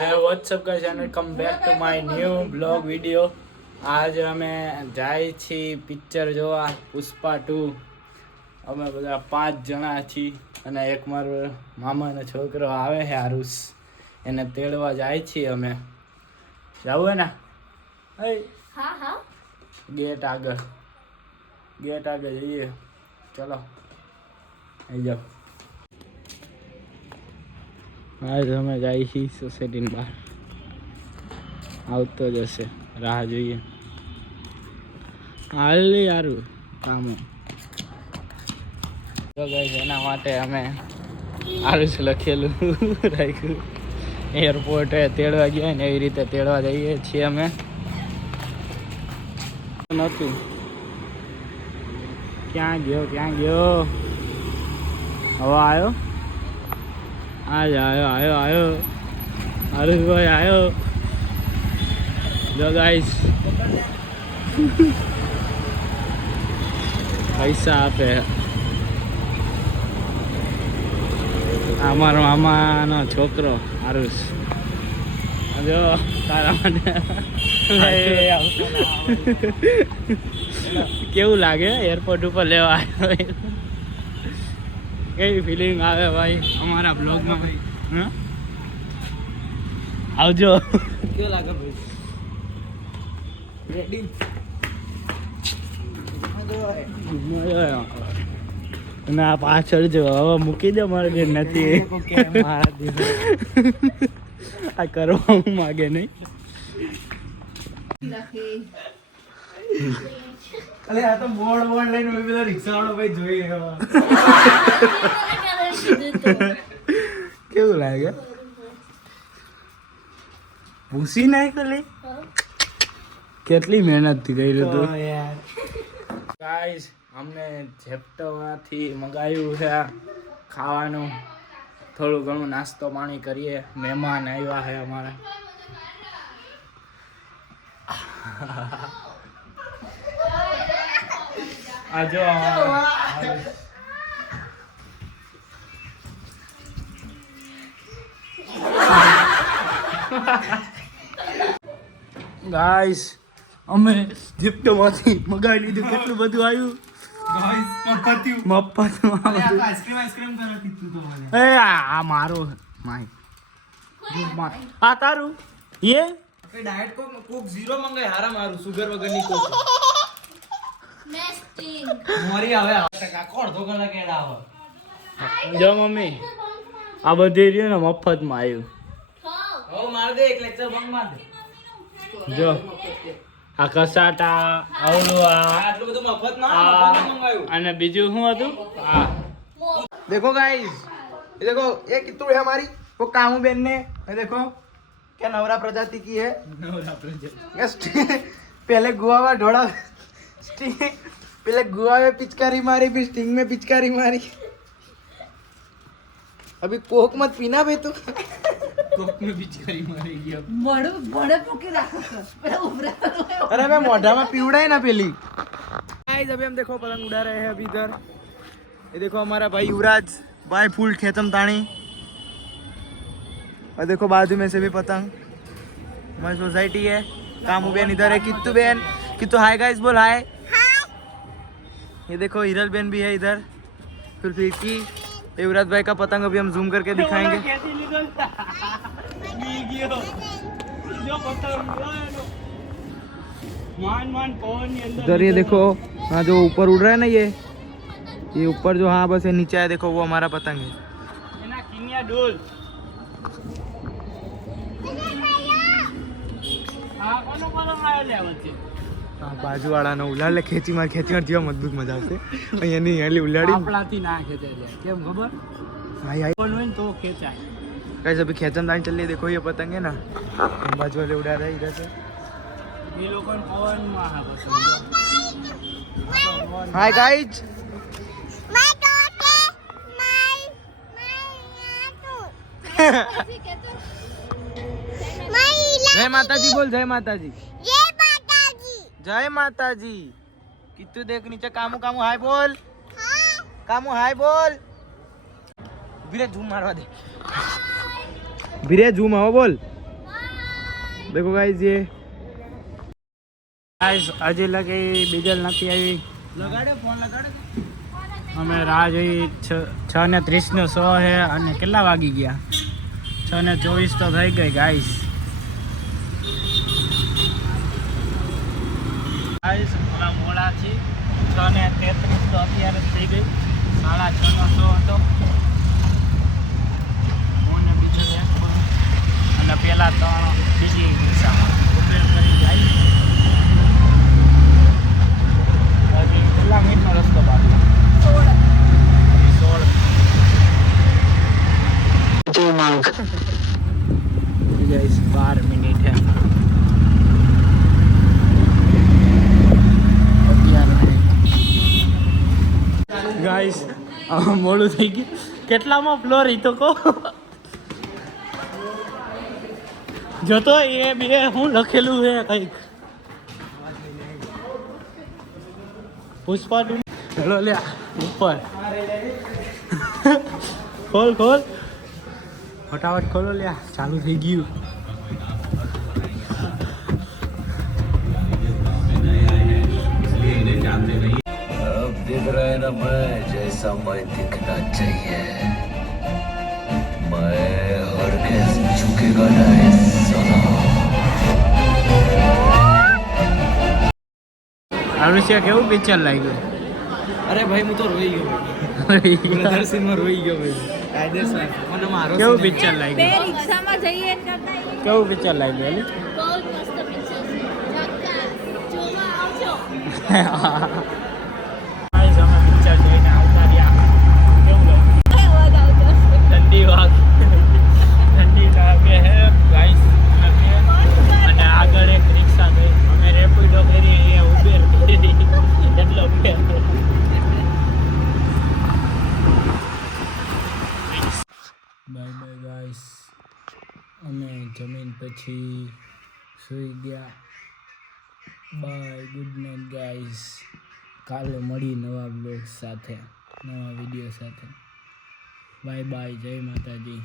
Hey, what's up guys and welcome back to my new vlog video. आज અમે જાય છીએ પિક્ચર જોવા પુષ્પા 2. અમે બધા 5 જણા છીએ અને એક મારો મામાનો છોકરો આવે છે આરુષ, એને તેડવા જાય છીએ અમે. જાવું ને? હા હા. ગેટ આગળ જઈએ. ચલો આવી જાઓ. હા અમે જાય છીએ સોસાયટીની બહાર. આવતો જ હશે, રાહ જોઈએ. હાલ યારું કામો તો ગાઈસ એના માટે અમે આરુષ લખેલું રાખ્યું. એરપોર્ટે તેડવા ગયા ને એવી રીતે તેડવા જઈએ છીએ અમે. નહોતું ક્યાં ગયો હવે આવ્યો. આવ્યો આરુષભાઈ આવ્યો. જો ગાઈસ પૈસા આપે. અમારો મામાનો છોકરો આરુષ. જો તારા માટે કેવું લાગે એરપોર્ટ ઉપર લેવા આવ્યો? કેવી ફિલિંગ આવે ભાઈ અમારા બ્લોગમાં? ભાઈ આવજો. કેવું લાગે ભાઈ? રેડી ના પાછળ જો હવે મૂકી દે મારે બેન નથી આ કરવા હું માગે નહીં. અરે આ તો બોર્ડ લઈને પેલો રિક્ષાવાળો ભાઈ જોઈ કેવું લાગે? ભૂસી નાખ લે. કેટલી મહેનત થી કર્યું હતું ગાઈસ. અમને ઝેપ્ટોમાંથી મંગાવ્યું છે ખાવાનું. થોડું ઘણું નાસ્તો પાણી કરીએ. મહેમાન આવ્યા છે અમારા. આ જો ગાઈસ અમે ઝેપ્ટોમાંથી મંગાવી લીધું. કેટલું બધું આવ્યું મફત. આ મારો આ તારું એ ડાયટ કોક ઝીરો મંગાય હારા મારું સુગર વગરની કોક મોરી આવે કોણ ધોકા લગેડા આવે. જો મમ્મી આ બધી રહ્યું ને મફતમાં આવ્યું. હવે માર દે એક લેક્ચર બંધ માર દે. જો આ કસાટા આવડું આટલું બધું મફતમાં મંગાવ્યું. અને બીજું શું હતું? देखो गाइस, ये देखो ये कितू है हमारी वो कामू बहन ने ये देखो क्या नवरा प्रजाति की है. पहले गुआ में ढोड़ा पहले गुआ में पिचकारी मारी फिर स्टिंग में पिचकारी मारी. अभी कोक मत पीना बे तू. કોક में पिचकारी मारी गया. बड़े पोके રાખો अरे मैं मोढ़ा में पीवड़ा है ना पहली. गाइस अभी हम देखो पतंग उड़ा रहे हैं अभी इधर. ये देखो हमारा भाई युवराज भाई फुल खेतम तानी. और देखो बाजू में से भी पतंग. हमारी सोसाइटी है. कामू बहन इधर है. कित्तू बहन कित्तू हाय गाइस बोल हाय. ये देखो हिरल बहन भी है इधर. फिर फिरकी युवराज भाई का पतंग अभी हम जूम करके दिखाएंगे. इधर ये देखो हाँ जो ऊपर उड़ रहा है ना ये ऊपर जो हाँ बस ये नीचे है देखो वो हमारा पतंग है. बाजू वाला ना उलाड़े खेची मार जीवा मजबूत मजा આવશે. અહીંયા ની હેલી ઉલાડી આપણાથી ના ખેંચાય જાય. કેમ ખબર? हाय हाय હોય ને તો ખેંચાય. गाइस अभी खेचम दान चल रही है. देखो ये पतंग है ना बाजू वाले उड़ा रहे हैं इधर से. એ લોકોને પવનમાં હા પસંદ. हाय गाइस जय माता जी बोल. जय माता जी. जय माता जी. कितू देख नीचे. कामू कामू हाय बोल. कामू हाय बोल. धीरे झूम मारवा दे. धीरे झूम आओ बोल. देखो गाइस ये ગાઈસ હજી લગી ડીઝલ નથી આવી. લગાડે ફોન લગાડે. અમે રાહ જોઈ 6:30 નો શો છે અને કેટલા વાગી ગયા? 6:24 તો થઈ ગઈ ગાઈસ. ગાઈસ થોડા મોડા છે. 6:33 તો અત્યારે જ થઈ ગઈ. 6:30 નો શો હતો. હું ને બીજો એક અને પેલા 3 બીજી રિક્ષામાં ઉપેર કરી જાય. હજી કેટલા મિનિટનો રસ્તો બાકી? 16. गाइस 12 मिनट है. गाइस મોડું થઈ ગયું. કેટલામાં ફ્લોર ઈ તો કહો. જોતો એ બે હું લખેલું છે કંઈક. પુષ્પા 2. હેલો લે ઉપર. ખોલ ખોલ ફટાફટ ખોલો લ્યા. ચાલુ થઈ ગયું. अब दिख रहा है ना मैं जैसा मैं दिखना चाहिए. मैं हरगिज़ झुकेगा नहीं साला. આરુષિયા કેવું પિક્ચર લાગ્યું? અરે ભાઈ હું તો રોઈ ગયો. બ્રધર સીન માં રોઈ ગયો ભાઈ. કાયદેસર મને મારો કેવું પિક્ચર લાગ્યું? બે રિક્ષામાં જઈએ ને કરતા કેવું પિક્ચર લાગ્યું એલી? બહુ જ મસ્ત પિક્ચર છે. જોવા આવજો. ગાઈસ અમે પિક્ચર જોઈને આવતા રહ્યા. કેવું લાગ્યું? અવાજ આવતો હશે. ઠંડી લાગે હે ગાઈસ. અને આગળ એક રિક્ષા ગઈ. અમે રેપિડો કરી એ ઉબેર કરી એટલો ફેર. Bye bye guys. અમે જમીન પછી સૂઈ ગયા. Bye good night guys. કાલે મળી નવા બ્લોગ સાથે, નવા વિડીયો સાથે. Bye bye. જય માતાજી.